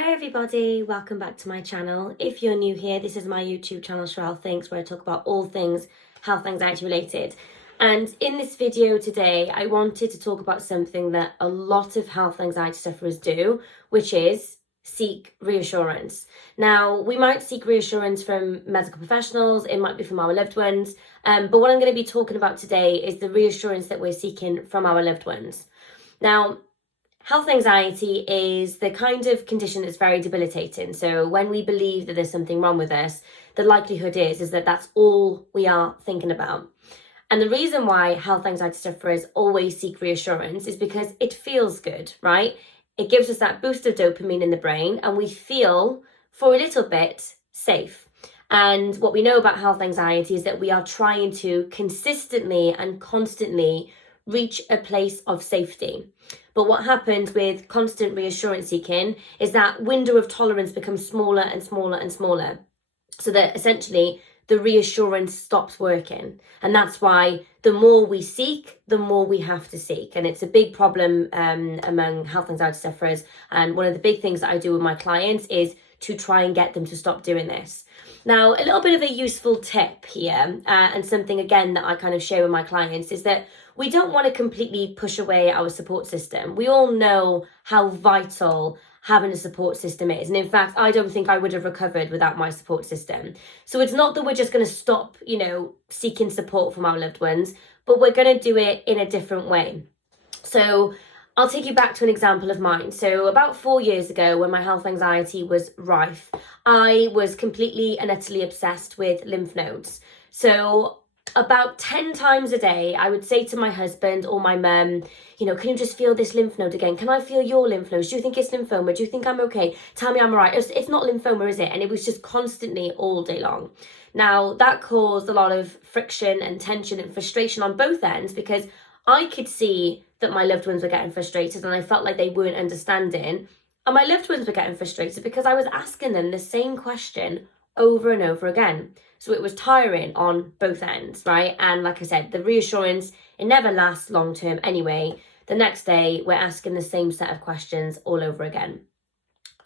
Hi everybody, welcome back to my channel. If you're new here, this is my YouTube channel, Sherelle Thinks, where I talk about all things health anxiety related. And in this video today, I wanted to talk about something that a lot of health anxiety sufferers do, which is seek reassurance. Now, we might seek reassurance from medical professionals, it might be from our loved ones, but what I'm going to be talking about today is the reassurance that we're seeking from our loved ones. Now, health anxiety is the kind of condition that's very debilitating. So when we believe that there's something wrong with us, the likelihood is that that's all we are thinking about. And the reason why health anxiety sufferers always seek reassurance is because it feels good, right? It gives us that boost of dopamine in the brain and we feel, for a little bit, safe. And what we know about health anxiety is that we are trying to consistently and constantly reach a place of safety. But what happens with constant reassurance seeking is that window of tolerance becomes smaller and smaller and smaller. So that essentially the reassurance stops working. And that's why the more we seek, the more we have to seek. And it's a big problem among health anxiety sufferers. And one of the big things that I do with my clients is to try and get them to stop doing this. Now, a little bit of a useful tip here, and something again that I kind of share with my clients is that we don't want to completely push away our support system. We all know how vital having a support system is. And in fact, I don't think I would have recovered without my support system. So it's not that we're just going to stop, seeking support from our loved ones, but we're going to do it in a different way. So I'll take you back to an example of mine. So about 4 years ago, when my health anxiety was rife, I was completely and utterly obsessed with lymph nodes. So about 10 times a day, I would say to my husband or my mum, can you just feel this lymph node again? Can I feel your lymph nodes? Do you think it's lymphoma? Do you think I'm okay? Tell me I'm all right. It's not lymphoma, is it? And it was just constantly all day long. Now, that caused a lot of friction and tension and frustration on both ends because I could see that my loved ones were getting frustrated and I felt like they weren't understanding. And my loved ones were getting frustrated because I was asking them the same question over and over again. So it was tiring on both ends, right? And like I said, the reassurance, it never lasts long term anyway. The next day, we're asking the same set of questions all over again.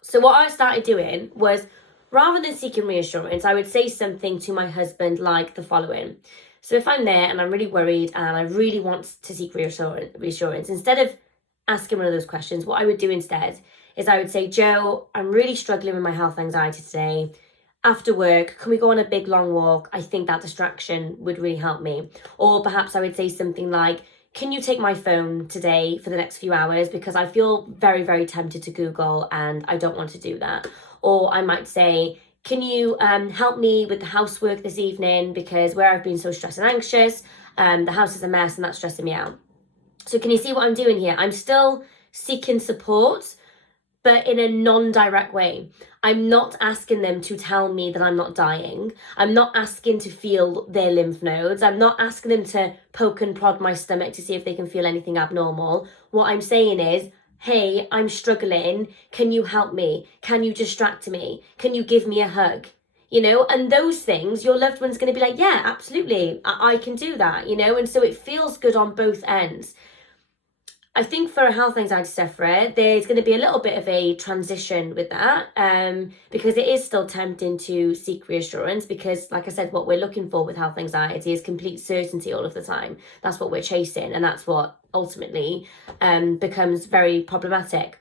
So what I started doing was, rather than seeking reassurance, I would say something to my husband like the following. So if I'm there and I'm really worried and I really want to seek reassurance, instead of asking one of those questions, what I would do instead is I would say, Joe, I'm really struggling with my health anxiety today. After work, can we go on a big long walk? I think that distraction would really help me. Or perhaps I would say something like, can you take my phone today for the next few hours? Because I feel very, very tempted to Google and I don't want to do that. Or I might say, can you help me with the housework this evening? Because where I've been so stressed and anxious, the house is a mess and that's stressing me out. So can you see what I'm doing here? I'm still seeking support, but in a non-direct way. I'm not asking them to tell me that I'm not dying. I'm not asking to feel their lymph nodes. I'm not asking them to poke and prod my stomach to see if they can feel anything abnormal. What I'm saying is, hey, I'm struggling. Can you help me? Can you distract me? Can you give me a hug? And those things, your loved one's going to be like, yeah, absolutely, I can do that, and so it feels good on both ends. I think for a health anxiety sufferer, there's going to be a little bit of a transition with that because it is still tempting to seek reassurance because, like I said, what we're looking for with health anxiety is complete certainty all of the time. That's what we're chasing and that's what ultimately becomes very problematic.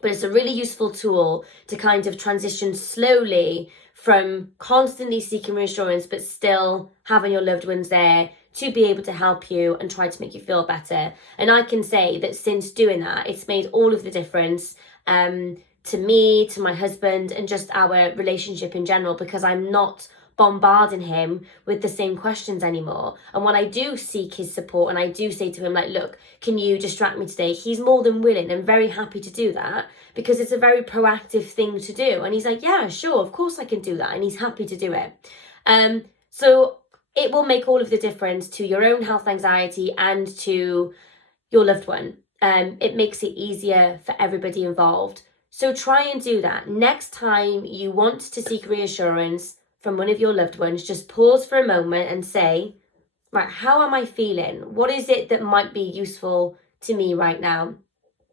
But it's a really useful tool to kind of transition slowly from constantly seeking reassurance but still having your loved ones there to be able to help you and try to make you feel better. And I can say that since doing that, it's made all of the difference to me, to my husband, and just our relationship in general, because I'm not bombarding him with the same questions anymore. And when I do seek his support and I do say to him, like, look, can you distract me today? He's more than willing and very happy to do that because it's a very proactive thing to do. And he's like, yeah, sure, of course I can do that. And he's happy to do it. So it will make all of the difference to your own health anxiety and to your loved one. It makes it easier for everybody involved. So try and do that. Next time you want to seek reassurance from one of your loved ones, just pause for a moment and say, right, how am I feeling? What is it that might be useful to me right now?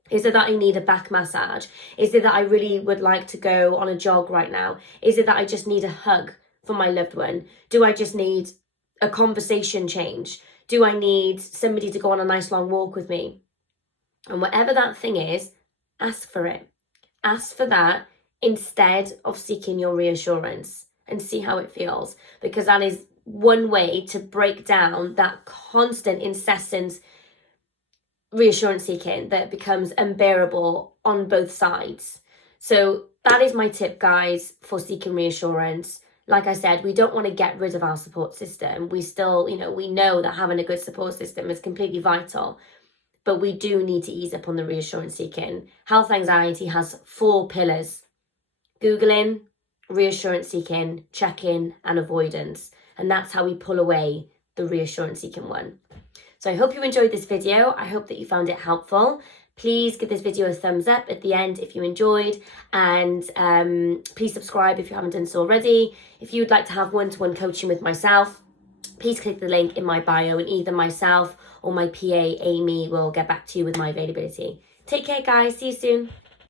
Is it that I need a back massage? Is it that I really would like to go on a jog right now? Is it that I just need a hug from my loved one? Do I just need a conversation change? Do I need somebody to go on a nice long walk with me? And whatever that thing is, ask for it. Ask for that instead of seeking your reassurance, and see how it feels, because that is one way to break down that constant, incessant reassurance seeking that becomes unbearable on both sides. So that is my tip, guys, for seeking reassurance. Like I said, we don't want to get rid of our support system. We still, we know that having a good support system is completely vital, but we do need to ease up on the reassurance seeking. Health anxiety has 4 pillars: Googling, reassurance seeking, check-in, and avoidance. And that's how we pull away the reassurance seeking one. So I hope you enjoyed this video. I hope that you found it helpful. Please give this video a thumbs up at the end if you enjoyed, and please subscribe if you haven't done so already. If you would like to have one-to-one coaching with myself, please click the link in my bio, and either myself or my PA, Amy, will get back to you with my availability. Take care, guys. See you soon.